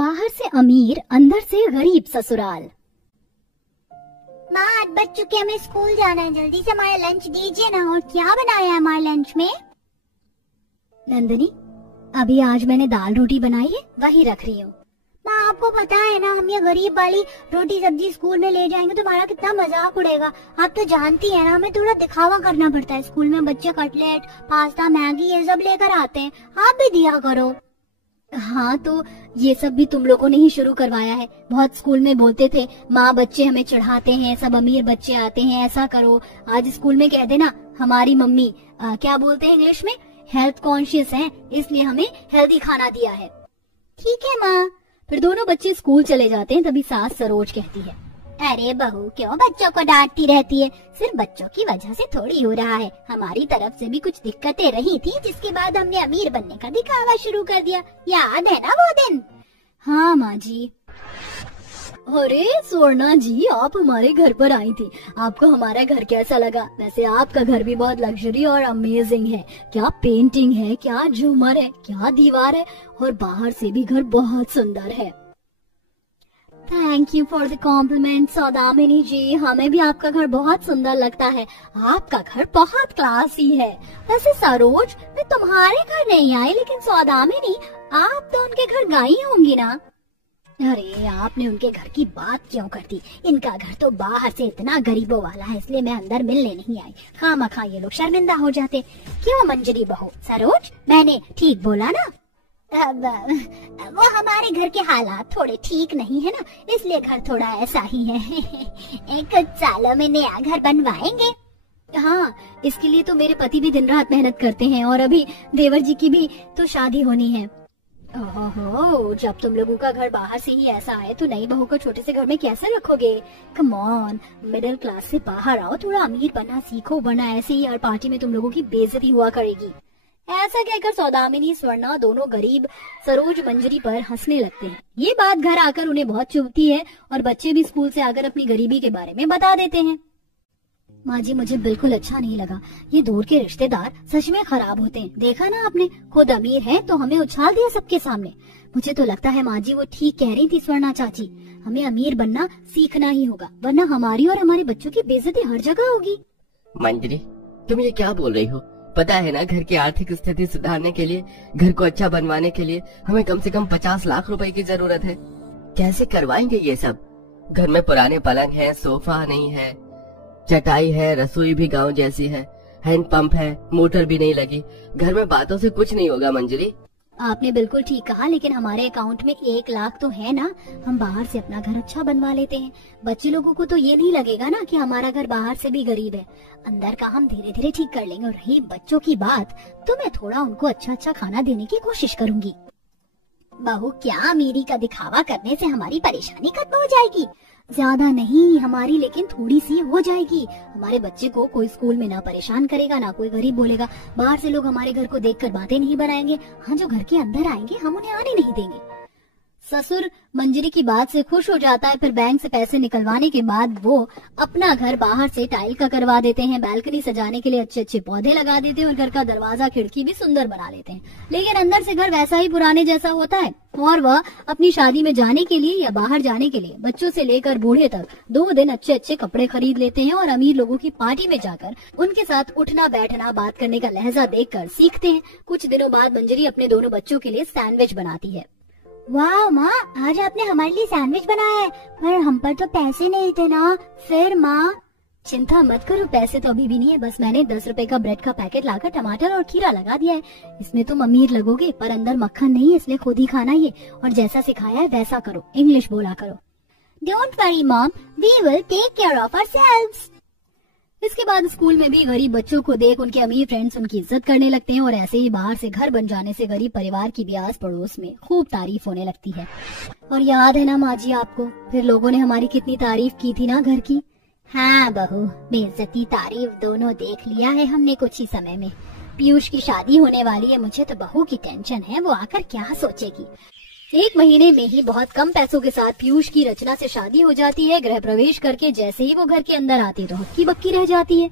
बाहर से अमीर, अंदर से गरीब ससुराल। माँ 8 बज चुके, हमें स्कूल जाना है, जल्दी से हमारा लंच दीजिए ना। और क्या बनाया है हमारे लंच में? नंदिनी, अभी आज मैंने दाल रोटी बनाई है, वही रख रही हूँ। माँ आपको पता है ना, हम ये गरीब वाली रोटी सब्जी स्कूल में ले जाएंगे तो हमारा कितना मजाक उड़ेगा। आप तो जानती है ना, हमें थोड़ा दिखावा करना पड़ता है। स्कूल में बच्चे कटलेट, पास्ता, मैगी ये सब लेकर आते हैं, आप भी दिया करो। हाँ, तो ये सब भी तुम लोगों ने ही शुरू करवाया है। बहुत स्कूल में बोलते थे माँ बच्चे हमें चढ़ाते हैं, सब अमीर बच्चे आते हैं, ऐसा करो। आज स्कूल में कह देना हमारी मम्मी क्या बोलते हैं इंग्लिश में, हेल्थ कॉन्शियस है, इसलिए हमें हेल्दी खाना दिया है। ठीक है माँ। फिर दोनों बच्चे स्कूल चले जाते हैं, तभी सास सरोज कहती है, अरे बहू क्यों बच्चों को डांटती रहती है? सिर्फ बच्चों की वजह से थोड़ी हो रहा है, हमारी तरफ से भी कुछ दिक्कतें रही थी, जिसके बाद हमने अमीर बनने का दिखावा शुरू कर दिया। याद है ना वो दिन? हाँ माँ जी। अरे स्वर्णा जी, आप हमारे घर पर आई थी, आपको हमारा घर कैसा लगा? वैसे आपका घर भी बहुत लग्जरी और अमेजिंग है। क्या पेंटिंग है, क्या झूमर है, क्या दीवार है, और बाहर से भी घर बहुत सुंदर है। Thank you for the compliment Saudamini ji, हमें भी आपका घर बहुत सुंदर लगता है। आपका घर बहुत क्लासी है। वैसे सरोज, मैं तुम्हारे घर नहीं आई, लेकिन सौदामिनी आप तो उनके घर गई होंगी ना? अरे आपने उनके घर की बात क्यों कर दी? इनका घर तो बाहर से इतना गरीबों वाला है, इसलिए मैं अंदर मिलने नहीं आई। खामखा ये लोग शर्मिंदा हो जाते। क्यों मंजरी बहू? सरोज, मैंने ठीक बोला ना? वो हमारे घर के हालात थोड़े ठीक नहीं है ना, इसलिए घर थोड़ा ऐसा ही है। कुछ सालों में नया घर बनवाएंगे। हाँ, इसके लिए तो मेरे पति भी दिन रात मेहनत करते हैं, और अभी देवर जी की भी तो शादी होनी है। ओहो, जब तुम लोगों का घर बाहर से ही ऐसा है तो नई बहू को छोटे से घर में कैसे रखोगे? कम ऑन, मिडिल क्लास से बाहर आओ, थोड़ा अमीर बनना सीखो, वरना ऐसे ही हर पार्टी में तुम लोगों की बेइज्जती हुआ करेगी। ऐसा कहकर सौदामिनी, स्वर्णा दोनों गरीब सरोज मंजरी पर हंसने लगते हैं। ये बात घर आकर उन्हें बहुत चुभती है, और बच्चे भी स्कूल से आकर अपनी गरीबी के बारे में बता देते हैं। माँ जी, मुझे बिल्कुल अच्छा नहीं लगा। ये दूर के रिश्तेदार सच में खराब होते हैं। देखा ना आपने, खुद अमीर है तो हमें उछाल दिया सबके सामने। मुझे तो लगता है माँ जी वो ठीक कह रही थी स्वर्णा चाची, हमें अमीर बनना सीखना ही होगा, वरना हमारी और हमारे बच्चों की बेइज्जती हर जगह होगी। मंजरी, तुम ये क्या बोल रही हो? पता है ना, घर की आर्थिक स्थिति सुधारने के लिए, घर को अच्छा बनवाने के लिए हमें कम से कम 50 लाख रुपए की जरूरत है। कैसे करवाएंगे ये सब? घर में पुराने पलंग है, सोफा नहीं है, चटाई है, रसोई भी गांव जैसी है, हैंडपंप है, मोटर भी नहीं लगी। घर में बातों से कुछ नहीं होगा मंजरी। आपने बिल्कुल ठीक कहा, लेकिन हमारे अकाउंट में 1 लाख तो है ना, हम बाहर से अपना घर अच्छा बनवा लेते हैं। बच्चे लोगों को तो ये नहीं लगेगा ना कि हमारा घर बाहर से भी गरीब है। अंदर का हम धीरे धीरे ठीक कर लेंगे। और रही बच्चों की बात, तो मैं थोड़ा उनको अच्छा अच्छा खाना देने की कोशिश करूंगी। बहू, क्या अमीरी का दिखावा करने से हमारी परेशानी खत्म हो जाएगी? ज्यादा नहीं हमारी, लेकिन थोड़ी सी हो जाएगी। हमारे बच्चे को कोई स्कूल में ना परेशान करेगा, ना कोई गरीब बोलेगा। बाहर से लोग हमारे घर को देखकर बातें नहीं बनाएंगे। हाँ, जो घर के अंदर आएंगे हम उन्हें आने नहीं देंगे। ससुर मंजरी की बात से खुश हो जाता है। फिर बैंक से पैसे निकलवाने के बाद वो अपना घर बाहर से टाइल का करवा देते हैं, बैल्कनी सजाने के लिए अच्छे अच्छे पौधे लगा देते हैं, और घर का दरवाजा खिड़की भी सुंदर बना लेते हैं। लेकिन अंदर से घर वैसा ही पुराने जैसा होता है, और वह अपनी शादी में जाने के लिए या बाहर जाने के लिए बच्चों से लेकर बूढ़े तक 2 दिन अच्छे अच्छे कपड़े खरीद लेते हैं, और अमीर लोगों की पार्टी में जाकर उनके साथ उठना बैठना, बात करने का लहजा देखकर सीखते हैं। कुछ दिनों बाद मंजरी अपने दोनों बच्चों के लिए सैंडविच बनाती है। वाह माँ, आज आपने हमारे लिए सैंडविच बनाया है, पर हम पर तो पैसे नहीं थे ना। फिर माँ? चिंता मत करो, पैसे तो अभी भी नहीं है, बस मैंने 10 रुपए का ब्रेड का पैकेट लाकर टमाटर और खीरा लगा दिया है। इसमें तुम अमीर लगोगे, पर अंदर मक्खन नहीं है, इसलिए खुद ही खाना ये, और जैसा सिखाया है वैसा करो, इंग्लिश बोला करो। Don't worry mom, we will take care of ourselves. इसके बाद स्कूल में भी गरीब बच्चों को देख उनके अमीर फ्रेंड्स उनकी इज्जत करने लगते हैं, और ऐसे ही बाहर से घर बन जाने से गरीब परिवार की भी आस पड़ोस में खूब तारीफ होने लगती है। और याद है ना माँ जी आपको, फिर लोगों ने हमारी कितनी तारीफ की थी ना घर की। हाँ बहू, बेइज्जती तारीफ दोनों देख लिया है हमने कुछ ही समय में। पीयूष की शादी होने वाली है, मुझे तो बहू की टेंशन है, वो आकर क्या सोचेगी। 1 महीने में ही बहुत कम पैसों के साथ पीयूष की रचना से शादी हो जाती है। गृह प्रवेश करके जैसे ही वो घर के अंदर आती तो हक्की बक्की रह जाती है।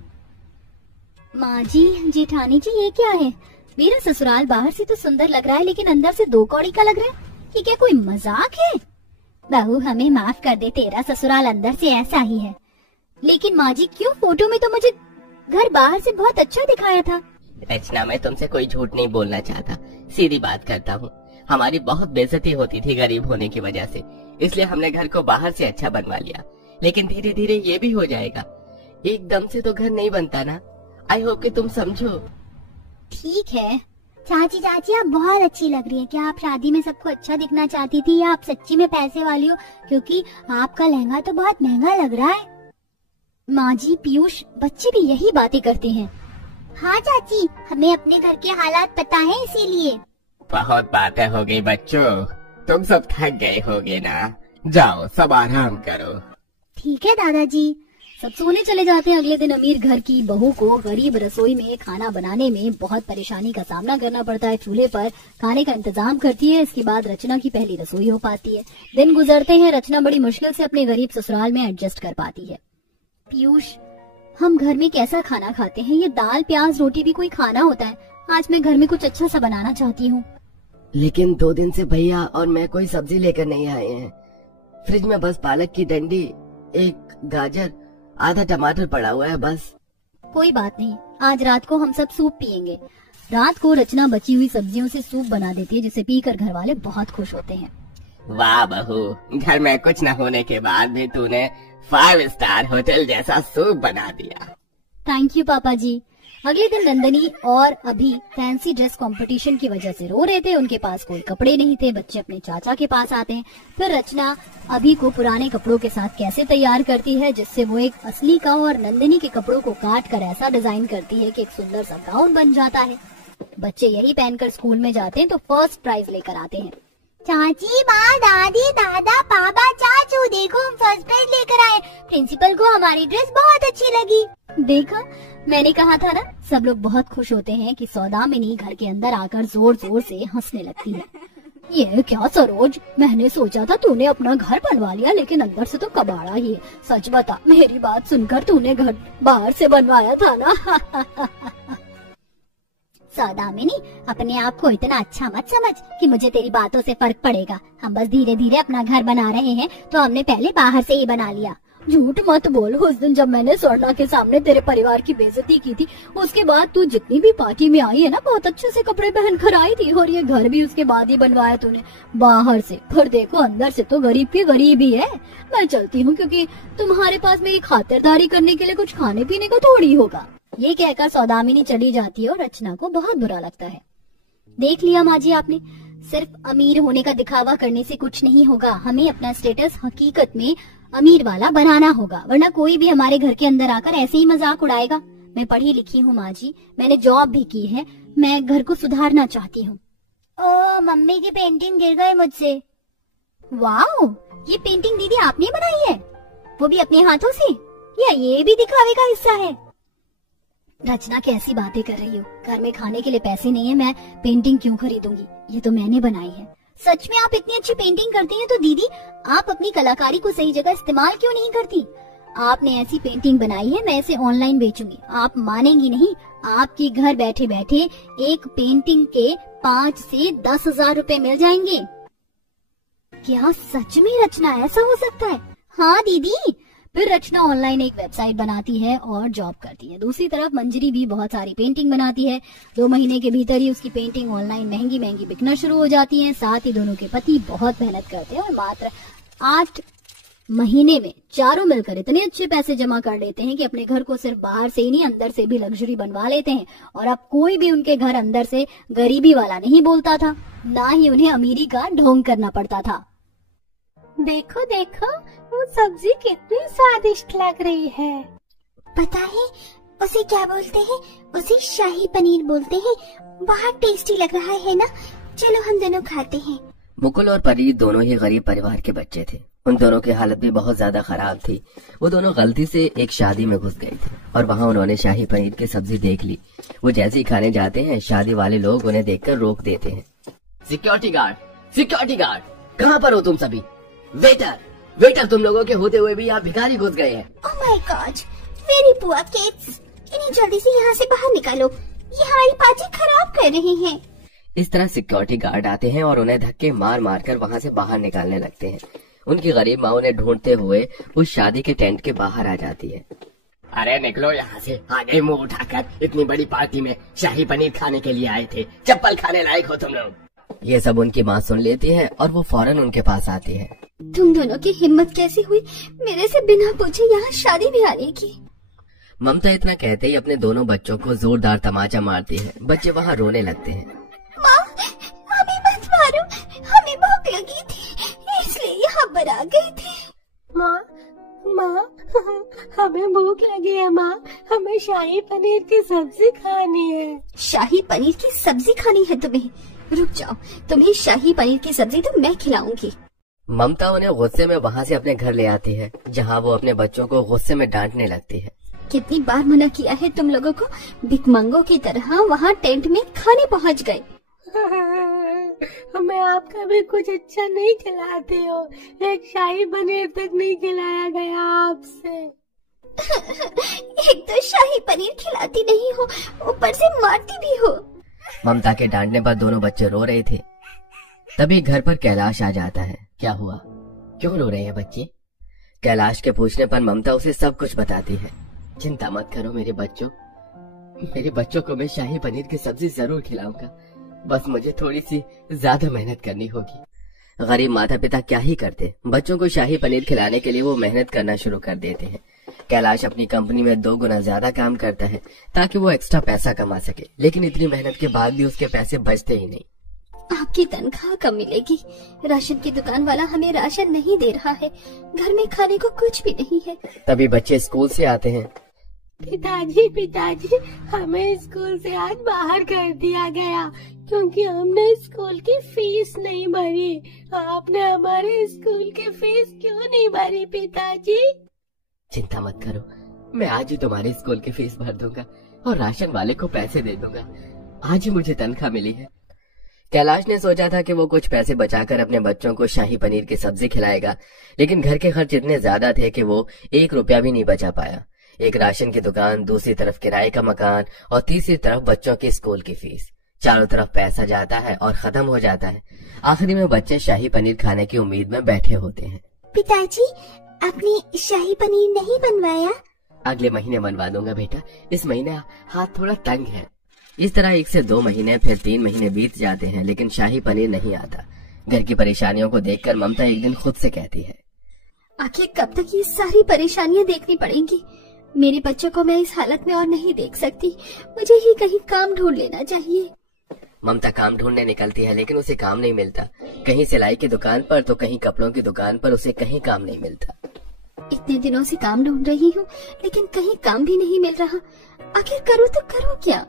माँ जी, जेठानी जी, ये क्या है? मेरा ससुराल बाहर से तो सुंदर लग रहा है, लेकिन अंदर से 2 कौड़ी का लग रहा है। ये क्या कोई मजाक है? बहू हमें माफ कर दे, तेरा ससुराल अंदर से ऐसा ही है। लेकिन माँ जी क्यों? फोटो में तो मुझे घर बाहर से बहुत अच्छा दिखाया था। रचना, मैं तुमसे कोई झूठ नहीं बोलना चाहता, सीधी बात करता हूँ। हमारी बहुत बेइज्जती होती थी गरीब होने की वजह से, इसलिए हमने घर को बाहर से अच्छा बनवा लिया। लेकिन धीरे धीरे ये भी हो जाएगा, एकदम से तो घर नहीं बनता ना। आई होप कि तुम समझो। ठीक है। चाची आप बहुत अच्छी लग रही है। क्या आप शादी में सबको अच्छा दिखना चाहती थी या आप सच्ची में पैसे वाली हो? क्योंकि आपका लहंगा तो बहुत महंगा लग रहा है। माँ जी, पीयूष, बच्चे भी यही बातें करते हैं। हाँ चाची, हमें अपने घर के हालात पता है, इसीलिए। बहुत बातें हो गई बच्चों, तुम सब थक गए होगे ना, जाओ सब आराम करो। ठीक है दादाजी। सब सोने चले जाते हैं। अगले दिन अमीर घर की बहू को गरीब रसोई में खाना बनाने में बहुत परेशानी का सामना करना पड़ता है। चूल्हे पर खाने का इंतजाम करती है। इसके बाद रचना की पहली रसोई हो पाती है। दिन गुजरते हैं। रचना बड़ी मुश्किल से अपने गरीब ससुराल में एडजस्ट कर पाती है। पीयूष, हम घर में कैसा खाना खाते हैं? ये दाल प्याज रोटी भी कोई खाना होता है? आज मैं घर में कुछ अच्छा सा बनाना चाहती हूँ। लेकिन 2 दिन से भैया और मैं कोई सब्जी लेकर नहीं आए हैं। फ्रिज में बस पालक की डंडी, एक गाजर, आधा टमाटर पड़ा हुआ है बस। कोई बात नहीं, आज रात को हम सब सूप पियेंगे। रात को रचना बची हुई सब्जियों से सूप बना देती है, जिसे पीकर घर वाले बहुत खुश होते हैं। वाह बहू, घर में कुछ न होने के बाद भी तूने 5 स्टार होटल जैसा सूप बना दिया। थैंक यू पापा जी। अगले दिन नंदनी और अभी फैंसी ड्रेस कंपटीशन की वजह से रो रहे थे। उनके पास कोई कपड़े नहीं थे। बच्चे अपने चाचा के पास आते हैं। फिर रचना अभी को पुराने कपड़ों के साथ कैसे तैयार करती है, जिससे वो एक असली का और नंदनी के कपड़ों को काट कर ऐसा डिजाइन करती है कि एक सुंदर सा गाउन बन जाता है। बच्चे यही पहनकर स्कूल में जाते हैं तो फर्स्ट प्राइज लेकर आते हैं। चाची, माँ, दादी, दादा, पापा, चाचू, देखो हम फर्स्ट प्राइज लेकर आए। प्रिंसिपल को हमारी ड्रेस बहुत अच्छी लगी। देखा, मैंने कहा था ना। सब लोग बहुत खुश होते हैं कि सौदामिनी घर के अंदर आकर जोर जोर से हंसने लगती है। ये क्या सरोज, मैंने सोचा था तूने अपना घर बनवा लिया, लेकिन अंदर से तो कबाड़ा ही है। सच बता, मेरी बात सुनकर तूने घर बाहर से बनवाया था ना? सौदामिनी, अपने आप को इतना अच्छा मत समझ कि मुझे तेरी बातों से फर्क पड़ेगा। हम बस धीरे धीरे अपना घर बना रहे हैं, तो हमने पहले बाहर से ही बना लिया। झूठ मत बोल। उस दिन जब मैंने स्वर्णा के सामने तेरे परिवार की बेइज्जती की थी, उसके बाद तू जितनी भी पार्टी में आई है ना, बहुत अच्छे से कपड़े पहन कर आई थी। और ये घर भी उसके बाद ही बनवाया तूने, बाहर से। पर देखो, अंदर से तो गरीब की गरीब ही है। मैं चलती हूँ, क्योंकि तुम्हारे पास मेरी खातिरदारी करने के लिए कुछ खाने पीने का थोड़ी होगा। ये कहकर सौदामिनी चली जाती है और रचना को बहुत बुरा लगता है। देख लिया माँ जी आपने, सिर्फ अमीर होने का दिखावा करने से कुछ नहीं होगा। हमें अपना स्टेटस हकीकत में अमीर वाला बनाना होगा, वरना कोई भी हमारे घर के अंदर आकर ऐसे ही मजाक उड़ाएगा। मैं पढ़ी लिखी हूँ माँ जी, मैंने जॉब भी की है। मैं घर को सुधारना चाहती हूँ। ओ, मम्मी की पेंटिंग गिर गई मुझसे। वाओ, ये पेंटिंग दीदी आपने बनाई है? वो भी अपने हाथों से? या ये भी दिखावे का हिस्सा है? रचना, कैसी बातें कर रही हो? घर में खाने के लिए पैसे नहीं है, मैं पेंटिंग क्यों खरीदूंगी? ये तो मैंने बनाई है। सच में आप इतनी अच्छी पेंटिंग करती हैं, तो दीदी आप अपनी कलाकारी को सही जगह इस्तेमाल क्यों नहीं करती? आपने ऐसी पेंटिंग बनाई है, मैं इसे ऑनलाइन बेचूंगी। आप मानेंगी नहीं, आपके घर बैठे बैठे एक पेंटिंग के 5 से 10,000 रुपए मिल जाएंगे। क्या सच में रचना ऐसा हो सकता है? हाँ दीदी। फिर रचना ऑनलाइन एक वेबसाइट बनाती है और जॉब करती है। दूसरी तरफ मंजरी भी बहुत सारी पेंटिंग बनाती है। 2 महीने के भीतर ही उसकी पेंटिंग ऑनलाइन महंगी महंगी बिकना शुरू हो जाती है। साथ ही दोनों के पति बहुत मेहनत करते हैं और मात्र 8 महीने में चारों मिलकर इतने अच्छे पैसे जमा कर लेते हैं कि अपने घर को सिर्फ बाहर से ही नहीं, अंदर से भी लग्जरी बनवा लेते हैं। और अब कोई भी उनके घर अंदर से गरीबी वाला नहीं बोलता था, ना ही उन्हें अमीरी का ढोंग करना पड़ता था। देखो देखो, वो सब्जी कितनी स्वादिष्ट लग रही है। पता है उसे क्या बोलते हैं? उसे शाही पनीर बोलते हैं। बहुत टेस्टी लग रहा है ना? चलो हम दोनों खाते हैं। मुकुल और परी दोनों ही गरीब परिवार के बच्चे थे। उन दोनों की हालत भी बहुत ज्यादा खराब थी। वो दोनों गलती से एक शादी में घुस गए थे और वहाँ उन्होंने शाही पनीर की सब्जी देख ली। वो जैसे ही खाने जाते हैं, शादी वाले लोग उन्हें देखकर रोक देते हैं। सिक्योरिटी गार्ड, कहाँ पर हो तुम सभी? वेटर, तुम लोगों के होते हुए भी यहाँ भिखारी घुस गए हैं। ओह माय गॉड, मेरी बुआ किड्स, इन्हें जल्दी से यहाँ से बाहर निकालो। ये हमारी पार्टी खराब कर रहे हैं। इस तरह सिक्योरिटी गार्ड आते हैं और उन्हें धक्के मार मार कर वहाँ से बाहर निकालने लगते हैं। उनकी गरीब माँ उन्हें ढूंढते हुए उस शादी के टेंट के बाहर आ जाती है। अरे निकलो यहाँ से, आगे मुंह उठाकर। इतनी बड़ी पार्टी में शाही पनीर खाने के लिए आए थे, चप्पल खाने लायक हो तुम लोग। ये सब उनकी माँ सुन लेती है और वो फौरन उनके पास आती है। तुम दोनों की हिम्मत कैसी हुई मेरे से बिना पूछे यहाँ शादी में आने की? ममता इतना कहते ही अपने दोनों बच्चों को जोरदार तमाचा मारती है। बच्चे वहाँ रोने लगते हैं। माँ, हमें मत मारो, हमें भूख लगी थी इसलिए यहाँ पर आ गई थी। माँ हमें भूख लगी है माँ, हमें शाही पनीर की सब्जी खानी है। शाही पनीर की सब्जी खानी है तुम्हें? रुक जाओ, तुम्हें शाही पनीर की सब्जी तो मैं खिलाऊंगी। ममता उन्हें गुस्से में वहाँ से अपने घर ले आती है, जहाँ वो अपने बच्चों को गुस्से में डांटने लगती है। कितनी बार मना किया है तुम लोगों को, भिखमंगों की तरह वहाँ टेंट में खाने पहुँच गए। हमें आप कभी कुछ अच्छा नहीं खिलाते हो, एक शाही पनीर तक नहीं खिलाया गया आपसे। एक तो शाही पनीर खिलाती नहीं हो, ऊपर से मारती भी हो। ममता के डांटने पर दोनों बच्चे रो रहे थे। तभी घर पर कैलाश आ जाता है। क्या हुआ, क्यों रो रहे हैं बच्चे? कैलाश के पूछने पर ममता उसे सब कुछ बताती है। चिंता मत करो मेरे बच्चों को मैं शाही पनीर की सब्जी जरूर खिलाऊंगा, बस मुझे थोड़ी सी ज्यादा मेहनत करनी होगी। गरीब माता पिता क्या ही करते, बच्चों को शाही पनीर खिलाने के लिए वो मेहनत करना शुरू कर देते हैं। कैलाश अपनी कंपनी में 2 गुना ज्यादा काम करता है ताकि वो एक्स्ट्रा पैसा कमा सके, लेकिन इतनी मेहनत के बाद भी उसके पैसे बचते ही नहीं। आपकी तनख्वाह कब मिलेगी? राशन की दुकान वाला हमें राशन नहीं दे रहा है, घर में खाने को कुछ भी नहीं है। तभी बच्चे स्कूल से आते हैं। पिताजी, हमें स्कूल से आज बाहर कर दिया गया क्योंकि हमने स्कूल की फीस नहीं भरी। आपने हमारे स्कूल की फीस क्यों नहीं भरी पिताजी? चिंता मत करो, मैं आज ही तुम्हारे स्कूल की फीस भर दूंगा और राशन वाले को पैसे दे दूंगा। आज ही मुझे तनख्वाह मिली है। कैलाश ने सोचा था कि वो कुछ पैसे बचाकर अपने बच्चों को शाही पनीर की सब्जी खिलाएगा, लेकिन घर के खर्च इतने ज्यादा थे कि वो 1 रुपया भी नहीं बचा पाया। एक राशन की दुकान, दूसरी तरफ किराए का मकान और तीसरी तरफ बच्चों की स्कूल की फीस। चारों तरफ पैसा जाता है और खत्म हो जाता है। आखिरी में बच्चे शाही पनीर खाने की उम्मीद में बैठे होते हैं। पिताजी, आपने शाही पनीर नहीं बनवाया? अगले महीने बनवा दूंगा बेटा, इस महीने हाथ थोड़ा तंग है। इस तरह 1 से 2 महीने, फिर 3 महीने बीत जाते हैं, लेकिन शाही पनीर नहीं आता। घर की परेशानियों को देखकर ममता एक दिन खुद से कहती है, आखिर कब तक ये सारी परेशानियां देखनी पड़ेंगी? मेरे बच्चों को मैं इस हालत में और नहीं देख सकती, मुझे ही कहीं काम ढूंढ लेना चाहिए। ममता काम ढूंढने निकलती है, लेकिन उसे काम नहीं मिलता। कहीं सिलाई की दुकान पर तो कहीं कपड़ों की दुकान पर, उसे कहीं काम नहीं मिलता। इतने दिनों से काम ढूंढ रही हूँ, लेकिन कहीं काम भी नहीं मिल रहा। आखिर करूँ तो करूँ क्या?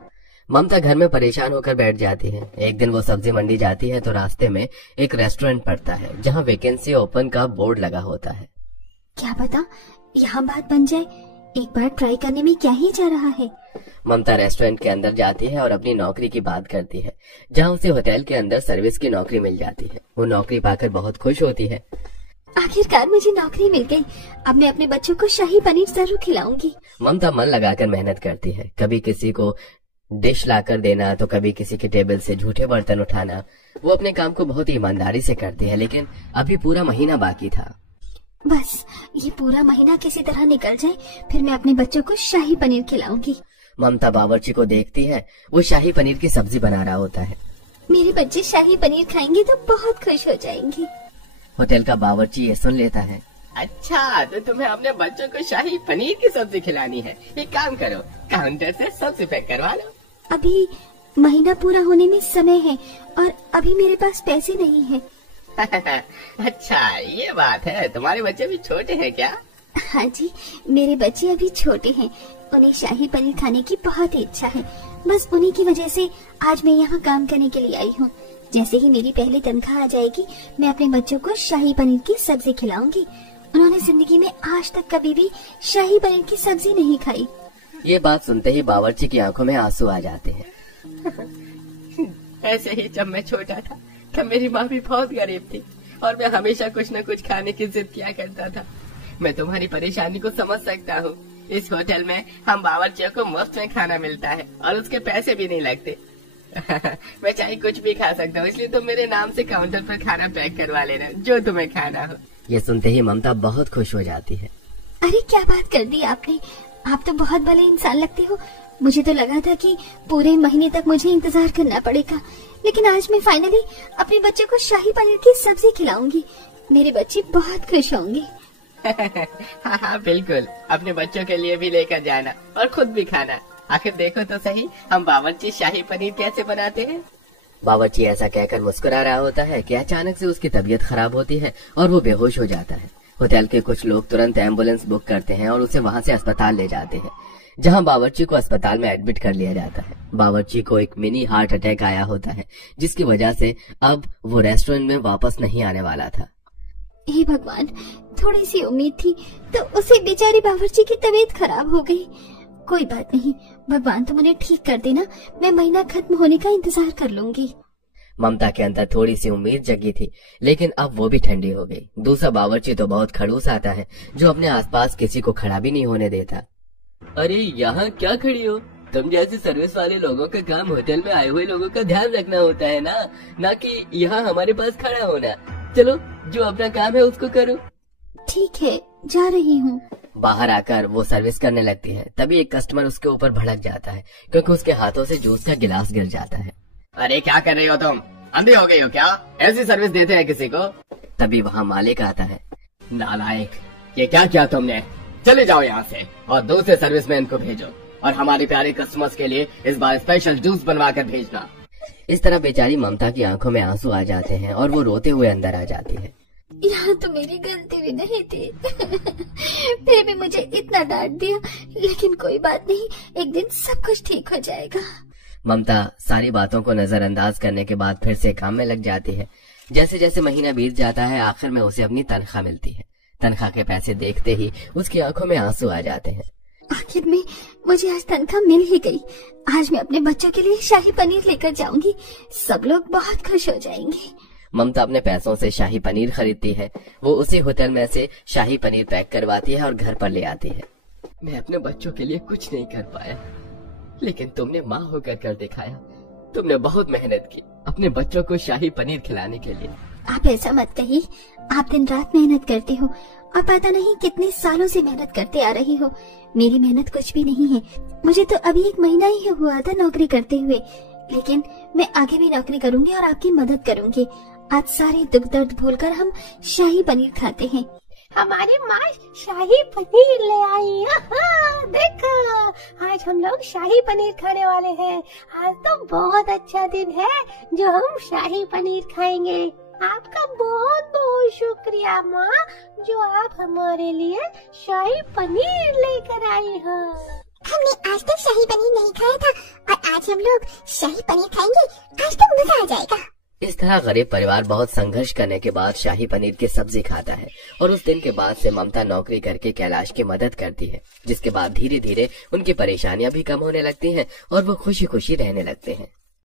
ममता घर में परेशान होकर बैठ जाती है। एक दिन वो सब्जी मंडी जाती है तो रास्ते में एक रेस्टोरेंट पड़ता है, जहाँ वैकेंसी ओपन का बोर्ड लगा होता है। क्या पता यहाँ बात बन जाए, एक बार ट्राई करने में क्या ही जा रहा है। ममता रेस्टोरेंट के अंदर जाती है और अपनी नौकरी की बात करती है, जहाँ उसे होटल के अंदर सर्विस की नौकरी मिल जाती है। वो नौकरी पाकर बहुत खुश होती है। आखिरकार मुझे नौकरी मिल गई, अब मैं अपने बच्चों को शाही पनीर जरूर खिलाऊंगी। ममता मन लगाकर मेहनत करती है, कभी किसी को डिश लाकर देना तो कभी किसी के टेबल से झूठे बर्तन उठाना। वो अपने काम को बहुत ही ईमानदारी से करती है, लेकिन अभी पूरा महीना बाकी था। बस ये पूरा महीना किसी तरह निकल जाए, फिर मैं अपने बच्चों को शाही पनीर खिलाऊंगी। ममता बावर्ची को देखती है, वो शाही पनीर की सब्जी बना रहा होता है। मेरे बच्चे शाही पनीर खाएंगे तो बहुत खुश हो जाएंगे। होटल का बावर्ची ये सुन लेता है। अच्छा, तो तुम्हें अपने बच्चों को शाही पनीर की सब्जी खिलानी है। एक काम करो, काउंटर से सब्जी पैक करवा लो। अभी महीना पूरा होने में समय है और अभी मेरे पास पैसे नहीं है। अच्छा, ये बात है। तुम्हारे बच्चे भी छोटे हैं क्या? हाँ जी, मेरे बच्चे अभी छोटे हैं, उन्हें शाही पनीर खाने की बहुत ही इच्छा है। बस उन्हीं की वजह से आज मैं यहाँ काम करने के लिए आई हूँ। जैसे ही मेरी पहली तनख्वाह आ जाएगी, मैं अपने बच्चों को शाही पनीर की सब्जी खिलाऊंगी। उन्होंने जिंदगी में आज तक कभी भी शाही पनीर की सब्जी नहीं खाई। ये बात सुनते ही बावर्ची की आंखों में आंसू आ जाते हैं। ऐसे ही जब मैं छोटा था तब मेरी माँ भी बहुत गरीब थी और मैं हमेशा कुछ न कुछ खाने की जिद किया करता था। मैं तुम्हारी परेशानी को समझ सकता हूँ। इस होटल में हम बावर्चियों को मुफ्त में खाना मिलता है और उसके पैसे भी नहीं लगते। मैं चाहे कुछ भी खा सकता हूँ, इसलिए तुम मेरे नाम से काउंटर पर खाना पैक करवा लेना, जो तुम्हें खाना हो। ये सुनते ही ममता बहुत खुश हो जाती है। अरे क्या बात कर दी आपने, आप तो बहुत भले इंसान लगते हो। मुझे तो लगा था कि पूरे महीने तक मुझे इंतजार करना पड़ेगा, लेकिन आज मैं फाइनली अपने बच्चे को शाही पनीर की सब्जी खिलाऊंगी। मेरे बच्चे बहुत खुश होंगे। हाँ हाँ बिल्कुल, अपने बच्चों के लिए भी लेकर जाना और खुद भी खाना। आखिर देखो तो सही, हम बावर्ची शाही पनीर कैसे बनाते हैं। बावर्ची ऐसा कहकर मुस्कुरा रहा होता है कि अचानक से उसकी तबीयत खराब होती है और वो बेहोश हो जाता है। होटल के कुछ लोग तुरंत एम्बुलेंस बुक करते हैं और उसे वहाँ से अस्पताल ले जाते हैं, जहाँ बावर्ची को अस्पताल में एडमिट कर लिया जाता है। बावर्ची को एक मिनी हार्ट अटैक आया होता है, जिसकी वजह से अब वो रेस्टोरेंट में वापस नहीं आने वाला था। हे भगवान, थोड़ी सी उम्मीद थी तो उसे बेचारी बावर्ची की तबीयत खराब हो गई। कोई बात नहीं, भगवान तुम उन्हें ठीक कर देना, मैं महीना खत्म होने का इंतजार कर लूंगी। ममता के अंदर थोड़ी सी उम्मीद जगी थी, लेकिन अब वो भी ठंडी हो गई। दूसरा बावर्ची तो बहुत खड़ूस आता है, जो अपने आसपास किसी को खड़ा भी नहीं होने देता। अरे यहाँ क्या खड़ी हो? तुम जैसे सर्विस वाले लोगों का काम होटल में आए हुए लोगों का ध्यान रखना होता है ना कि यहाँ हमारे पास खड़ा होना। चलो, जो अपना काम है उसको करो। ठीक है, जा रही हूँ। बाहर आकर वो सर्विस करने लगती है, तभी एक कस्टमर उसके ऊपर भड़क जाता है, क्योंकि उसके हाथों से जूस का गिलास गिर जाता है। अरे क्या कर रही हो तुम? अंधी हो गई हो क्या? ऐसी सर्विस देते हैं किसी को? तभी वहाँ मालिक आता है। नालायक, ये क्या किया तुमने? चले जाओ यहाँ से और दूसरे सर्विसमैन को भेजो, और हमारे प्यारे कस्टमर्स के लिए इस बार स्पेशल जूस बनवा कर भेजना। इस तरह बेचारी ममता की आंखों में आंसू आ जाते हैं और वो रोते हुए अंदर आ जाती है। यहाँ तो मेरी गलती भी नहीं थी। फिर भी मुझे इतना डांट दिया, लेकिन कोई बात नहीं, एक दिन सब कुछ ठीक हो जाएगा। ममता सारी बातों को नजरअंदाज करने के बाद फिर से काम में लग जाती है। जैसे जैसे महीना बीत जाता है, आखिर में उसे अपनी तनख्वाह मिलती है। तनख्वाह के पैसे देखते ही उसकी आंखों में आंसू आ जाते हैं। आखिर में मुझे आज तनख्वाह मिल ही गई। आज मैं अपने बच्चों के लिए शाही पनीर लेकर जाऊंगी, सब लोग बहुत खुश हो जाएंगे। ममता अपने पैसों से शाही पनीर खरीदती है। वो उसी होटल में से शाही पनीर पैक करवाती है और घर पर ले आती है। मैं अपने बच्चों के लिए कुछ नहीं कर पाया, लेकिन तुमने माँ होकर कर दिखाया। तुमने बहुत मेहनत की अपने बच्चों को शाही पनीर खिलाने के लिए। आप ऐसा मत कहिए, आप दिन रात मेहनत करते हो और पता नहीं कितने सालों से मेहनत करते आ रही हो। मेरी मेहनत कुछ भी नहीं है। मुझे तो अभी 1 महीना ही हुआ था नौकरी करते हुए, लेकिन मैं आगे भी नौकरी करूंगी और आपकी मदद करूंगी। आज सारे दुख दर्द भूलकर हम शाही पनीर खाते हैं। हमारी माँ शाही पनीर ले आई। देखो, आज हम लोग शाही पनीर खाने वाले हैं। आज तो बहुत अच्छा दिन है जो हम शाही पनीर खाएंगे। आपका बहुत बहुत शुक्रिया माँ, जो आप हमारे लिए शाही पनीर लेकर आई हो। हमने आज तक शाही पनीर नहीं खाया था और आज हम लोग शाही पनीर खाएंगे। आज तो मजा आ जाएगा। इस तरह गरीब परिवार बहुत संघर्ष करने के बाद शाही पनीर की सब्जी खाता है और उस दिन के बाद से ममता नौकरी करके कैलाश की मदद करती है, जिसके बाद धीरे धीरे उनकी परेशानियां भी कम होने लगती हैं और वो खुशी खुशी रहने लगते हैं।